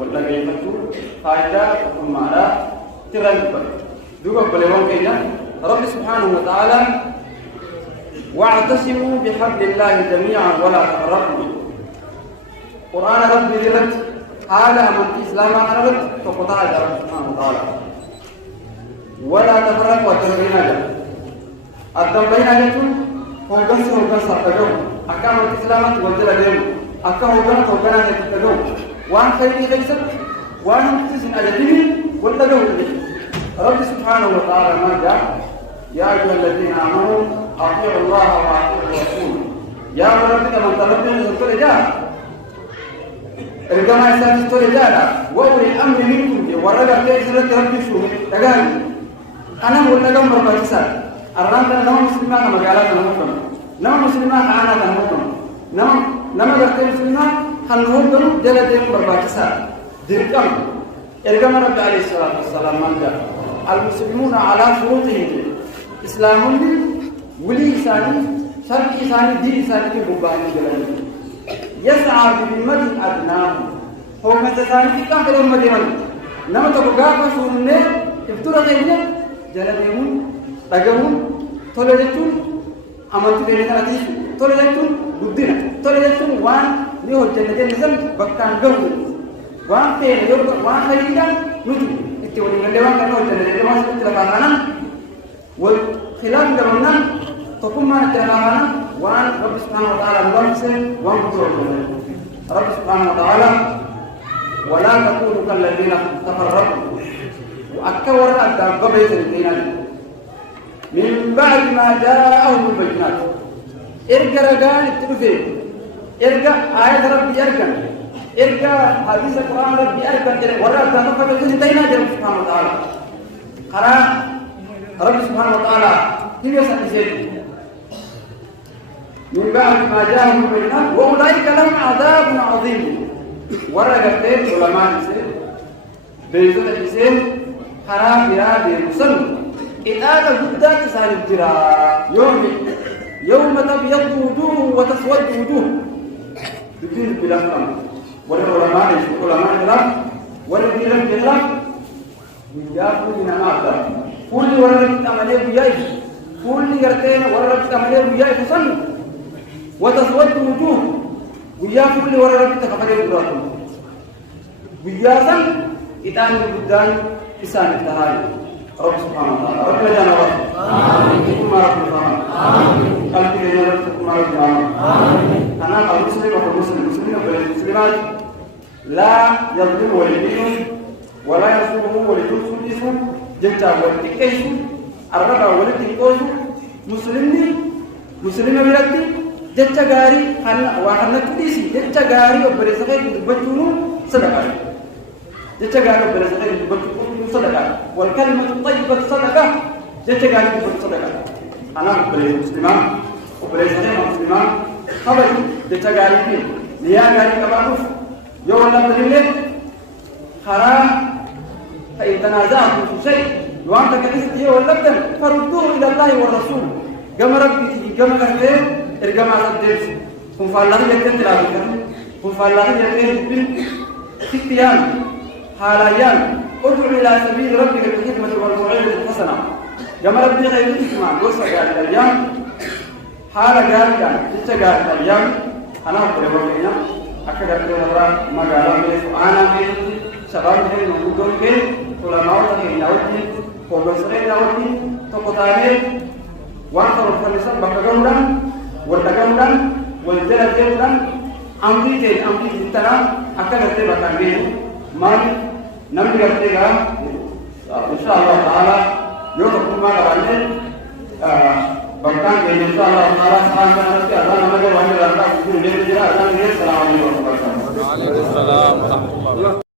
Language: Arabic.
ولا بيفتو فايدة ثم على ترنب دوبا بلوان كينا رب سبحانه وتعالى واعتصموا بحبل الله جميعا ولا تفرقوا قرآن ربي لرد حالة من الإسلام أنا رد فقطع رب سبحانه وتعالى ولا تفرقوا وترغينا جل الدم بين أجلتم هو قنص أتقوم أكام الإسلام وجل اليوم أكام وقنا يتقوم وأن خيري ليست وأن تسن أجلهم واتقوم رب سبحانه وتعالى ما جاء يا أيها الذين آمنوا أطيعوا الله وأطيعوا الرسول يا رب من طلبنا نقول جاء الجماعة الإسلامية تقول جاء وأولي الأمر منكم ورجع تأذن ربي شو تقال أنا أقول لكم ربع كسر أرانتا نما مسلمان مجالات نموتنا نما مسلمان أنا نموتنا نما بقى مسلمان خلوهم جلدهم ربع كسر ذكر الجماعة النبي عليه الصلاة والسلام من جاء المسلمون على شروطهم إسلام ولي إساني شرق إساني دين إساني في بوباني جلالي يسعى بالمد أدناه هو متساني كم كلام مدينة نما تبغى فشورنا افترا كينه جلاليهم تجاوم تولدتون أمانة كينه نتيجة تولدتون بدينا تولدتون وان ليه الجنة نزل بكتان جوه وان في يوم وان خلينا نجوم تقولي من لوان كانوا الجنة لوان تلقانا والخلاف جمعنا تقوم ما نتلقانا وان رب سبحانه وتعالى مدرسه وان بطول رب سبحانه وتعالى ولا تكونوا كالذين تفرقوا وأكبر الدعوة بين الدين من بعد ما جاءهم البينات ارجع رجال التلفين ارجع آية ربي ارجع حديث القرآن ربي ارجع ورا تنفذ الدين رب سبحانه وتعالى قرأ رب سبحانه وتعالى هي سنسير من بعد ما جاءهم البينات وأولئك لهم عذاب عظيم ورا قتيل علماء السير بيزود السير حرام يراد مسلم إذا جدا تسال الجرا يوم تبيض وجوه وتسود وجوه بدين بلا فهم والعلماء العلماء والدين بالله يجابوا من أمامه كل ورد عمله بيجي كل يرتين ورد عمله بيجي فسن وتسود وجوه ويا كل ورد تكفله براهم وياسن إذا نبدأ إسان التهاي رب سبحانه وتعالى رب لنا ورد آمين ما رب الرحمن آمين قلبي لنا رب ما رب الرحمن آمين أنا المسلم المسلمين والمسلمات لا يظلم والدين ولا يظلمه ولدين سلسل جتا والتكيس الربع والتكيس مسلمين بلدي جتا غاري وحنا تديسي جتا غاري وبرزقي بجونو صدقة جتا غاري وبرزقي بجونو صدقة والكلمة الطيبة صدقة جتا غاري صدقة أنا مسلمان وبرزقي مسلمان خبر جتا غاري فيه نيا غاري كبارف يوم لا تريله حرام فإن تنازعتم في شيء وأنت كنيستي واللبن فردوه إلى الله والرسول كما ربي كما كتير ارجع مع الدرس كم فالله يكتب تلاقيه كم فالله يكتب بين ختيان حاليان ادعو إلى سبيل ربك بالحكمة والموعظة الحسنة كما ربي خير الإسلام وسع على الأيام حال جارية تجار الأيام أنا أقول لك أكثر من مرة ما قالوا لي أنا من شباب من نقول كي علماء من ناوتي كوبسرين ناوتي تقطعني وأنت الخمسة بكرهنا والتكرهنا والجلدنا أمريكا ترى أكثر من بكرهنا ما نملك كذا إن شاء الله تعالى يوم ما قرأنا بكرة إن شاء الله تعالى سبحانه وتعالى أنا ما جوا هني لنا كل يوم جرا أنا السلام عليكم ورحمة الله.